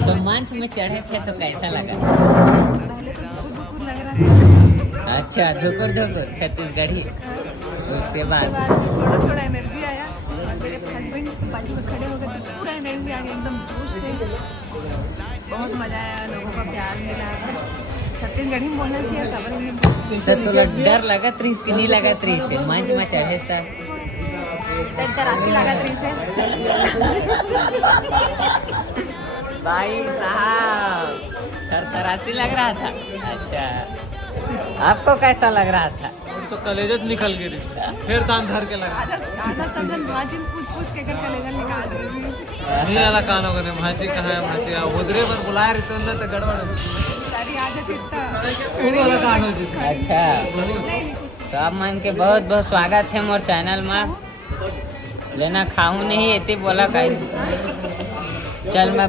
तो मंच में चढ़े थे तो कैसा लगा? पहले तो दुकुर लग रहा था, अच्छा, धुकुर धुकुर छत्तीसगढ़ी। उसके बाद थोड़ा थोड़ा एनर्जी आया और मेरे हस्बैंड बाजू में खड़े हो गए तो पूरा एनर्जी आ गया, एकदम जोश से। बहुत मजा आया, लोगों का प्यार मिला। छत्तीसगढ़ी में बोलना चाहिए, खबर नहीं। तो तुला डर लगा त्रिस की नहीं लगा त्रिस से मंच में चढ़े था? तरासी लगा रही से। भाई साहब थरथरासी लग रहा था। अच्छा, आपको कैसा लग रहा था? तो कलेजत निकल गई फिर तान धर के लगा आधा समझन भाजी पूछ के कर कलेजा निकाल रही थी। नहीं आला कान हो गए भाजी कहाँ है भाजी उधरे पर बुलाए रहे तो तो गड़बड़ हो गई। सारी आदत इतना वो वाला कान हो जी। अच्छा, तो आप मन के बहुत बहुत स्वागत है मोर चैनल में। लेना खाऊं नहीं इतनी बोला कहीं चल मैं